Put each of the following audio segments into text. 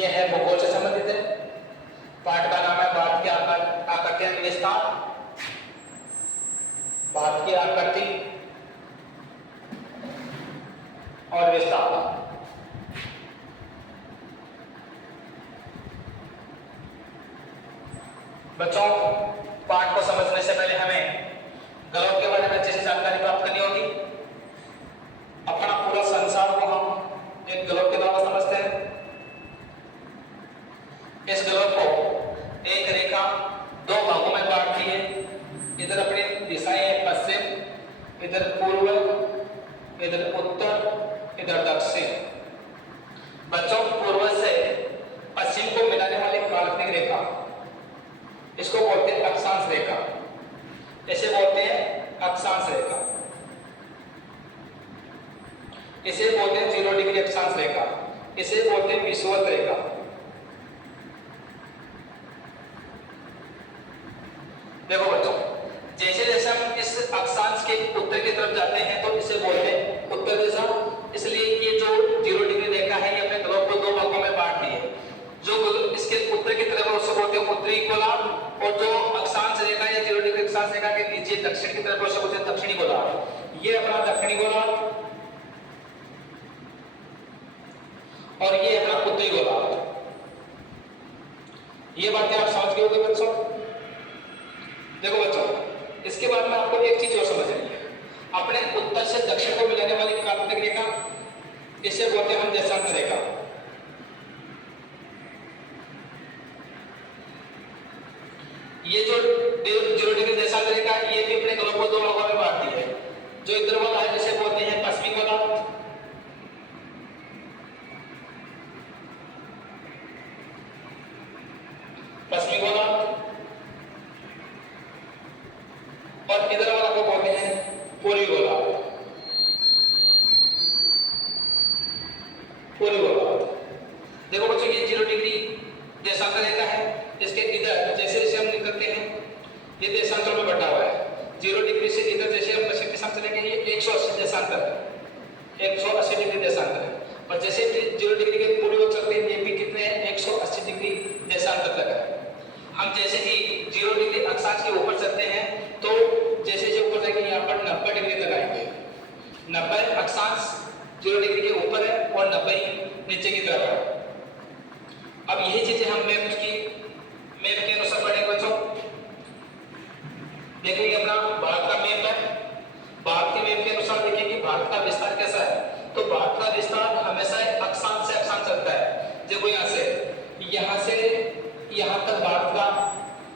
ये है भूगोल से संबंधित है। पाठ का नाम है भारत की आकृति विस्तार, भारत की आकृति और विस्तार। बच्चों, पाठ को समझने से पहले हमें ग्लोब के बारे में अच्छे से जानकारी प्राप्त करनी होगी। अपना पूरा संसार को हम एक ग्लोब के द्वारा समझते हैं। इस ग्लोब को एक रेखा दो भागों में बांटती है। इधर अपनी दिशाएं है पश्चिम, इधर पूर्व, इधर उत्तर, इधर दक्षिण। बच्चों, पूर्व से पश्चिम को मिलाने वाली काल्पनिक रेखा, इसको बोलते हैं अक्षांश रेखा। इसे बोलते हैं अक्षांश रेखा। इसे बोलते हैं 0 डिग्री अक्षांश रेखा। इसे बोलते हैं विषुवत रेखा। देखो बच्चों, जैसे जैसे हम इस अक्षांश के उत्तर की तरफ जाते हैं तो इसे बोलते हैं उत्तर दिशा। इसलिए ये जो 0 डिग्री रेखा है ये अपने ग्लोब को दो भागों में बांट दी है। जो इसके उत्तर की तरफ है उसे बोलते हैं उत्तरी गोलार्ध, और जो अक्षांश रेखा या 0 डिग्री अक्षांश रेखा के नीचे दक्षिण की तरफ उसे बोलते हैं दक्षिणी गोलार्ध। ये अपना दक्षिणी गोलार्ध और ये अपना उत्तरी गोलार्ध। ये बातें आप समझ गए होंगे बच्चों। देखो बच्चों, इसके बाद में आपको एक चीज और समझनी है। अपने उत्तर से दक्षिण को मिलाने वाली काल्पनिक रेखा, इसे बोलते हैं हम देशांतर रेखा। ये जो 0 डिग्री देशांतर रेखा ये भी अपने ग्लोब को दो भागों में बांटती है। जो इधर वाला है जिसे बोलते हैं पश्चिमी गोलार्ध, पश्चिमी गोलार्ध, और इधर वाला को बोलते हैं पूर्वी गोलार्ध, पूर्वी गोलार्ध। देखो बच्चों, ये 0 डिग्री देशांतर रेखा है। इसके इधर जैसे जैसे हम निकलते हैं ये देशांतर में बटा हुआ है। 0 डिग्री से इधर जैसे हम पश्चिम दिशा में चलेंगे ये 180 देशांतर है, 180 डिग्री देशांतर है। और जैसे 0 डिग्री के पूर्वी ओर चलते हैं ये भी कितने हैं, 180 डिग्री देशांतर तक है। हम जैसे ही 0 डिग्री अक्षांश के ऊपर चलते हैं तो जैसे जैसे ऊपर जाएंगे यहाँ पर 90 डिग्री तक आएंगे। 90 अक्षांश 0 डिग्री के ऊपर है और 90 नीचे की तरफ है। अब यही चीजें हम मैप के अनुसार पढ़ेंगे बच्चों। देखिए ये अपना भारत का मैप है। भारत के मैप के अनुसार देखिए कि भारत का विस्तार कैसा है। तो भारत का विस्तार हमेशा अक्षांश से अक्षांश चलता है। देखो यहाँ से यहाँ तक भारत का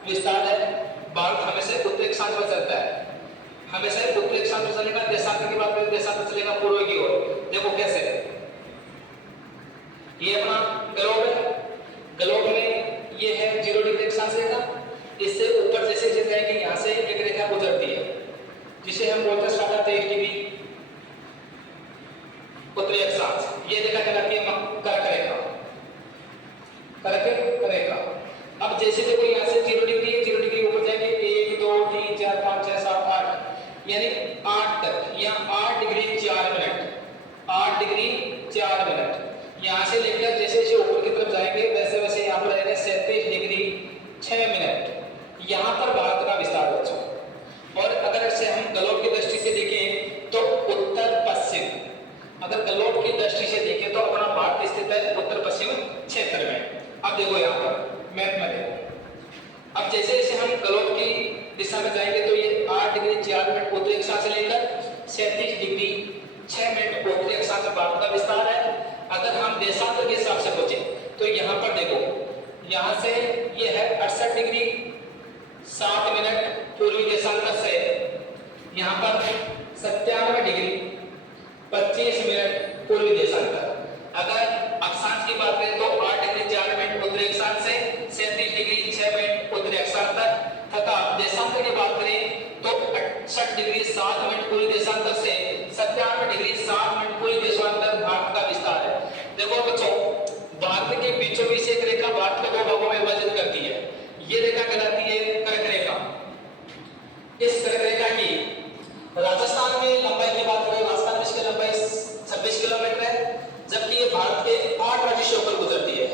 विस्तार है। भारत हमेशा उत्तरी अक्षांश पर चलता है। हमेशा उत्तरी अक्षांश पर चलेगा। देशांतर की बात करें, देशांतर चलेगा पूर्व की ओर। देखो कैसे, ये अपना ग्लोब है। ग्लोब में ये है 0 डिग्री अक्षांश रेखा। इससे ऊपर जैसे जैसे जाएंगे यहाँ से एक रेखा गुजरती है जिसे हम बोलते हैं 23 डिग्री उत्तरी अक्षांश। ये रेखा कहलाती है कर्क रेखा, कर्क रेखा। अब जैसे देखो यहाँ से 0 डिग्री है, 0 डिग्री ऊपर जाएंगे 1 2 3 4 5 6 7 8 यानी 8 तक। यहाँ 8 डिग्री 4 मिनट, 8 डिग्री 4 मिनट। यहाँ से लेकर जैसे जैसे ऊपर की तरफ जाएंगे वैसे वैसे यहाँ पर रहेगा 37 डिग्री 6 मिनट। यहाँ पर भारत का विस्तार बच्चों। और अगर से हम ग्लोब की दृष्टि से देखें तो उत्तर पश्चिम, अगर ग्लोब की दृष्टि से देखें तो अपना भारत स्थित है उत्तर पश्चिम क्षेत्र में। अब देखो यहाँ पर मैप में देखो, अब जैसे जैसे हम ग्लोब की दिशा में जाएंगे तो ये 8 डिग्री 4 मिनट उत्तरी अक्षांश से लेकर 37 डिग्री 6 मिनट उत्तरी अक्षांश में भारत का विस्तार है। अगर हम देशांतर के हिसाब से सोचे तो यहाँ पर देखो, यहाँ से ये है 68 डिग्री 7 मिनट पूर्वी देशांतर से, यहाँ पर 97 डिग्री 25 मिनट पूर्वी देशांतर। अगर अक्षांश की बात करें तो 8 डिग्री 4 मिनट उत्तरी अक्षांश से 37 डिग्री 6 मिनट उत्तरी अक्षांश तक, तथा देशांतर की बात करें तो 68 डिग्री 7 मिनट पूर्वी देशांतर से 97 डिग्री 7 मिनट पूर्वी देशांतर भारत का विस्तार है। देखो बच्चों, भारत के बीचों बीच एक रेखा भारत को दो भागों में विभाजित करती है। ये रेखा कहलाती है कर्क रेखा। इस कर्क रेखा की राजस्थान में लंबाई की बात करें, राजस्थान में इसकी लंबाई 26 किलोमीटर है, जबकि ये भारत के 8 राज्यों से होकर गुजरती है।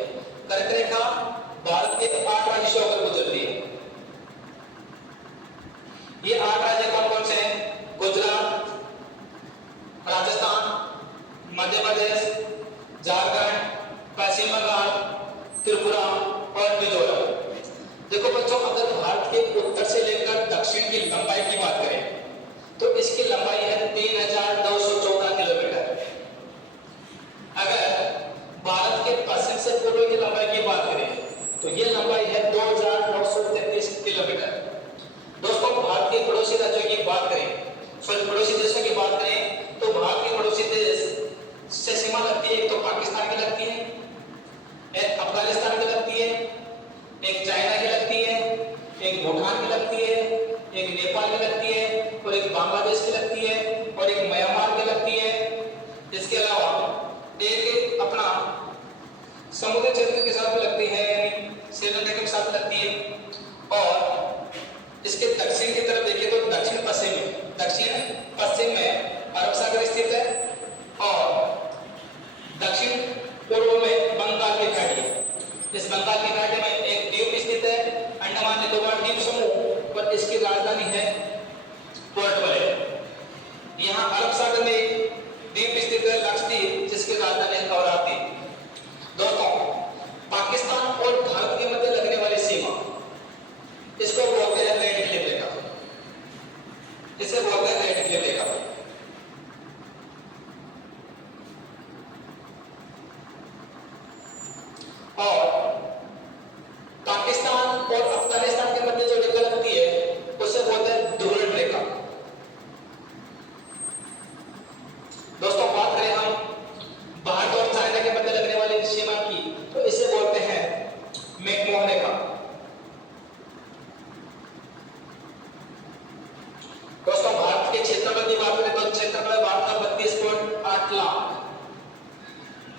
की बात करें तो क्षेत्रफल भारत का 32.8 लाख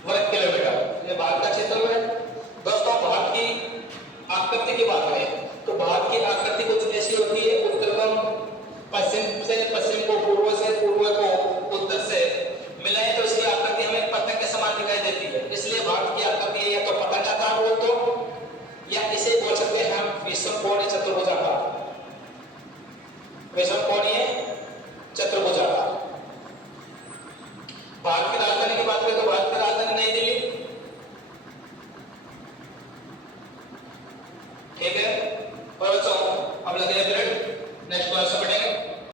वर्ग किलोमीटर, ये भारत का क्षेत्रफल है। दोस्तों भारत की आकृति की बात करें तो भारत की आकृति कुछ ऐसी होती है, उत्तरतम पश्चिम से पश्चिम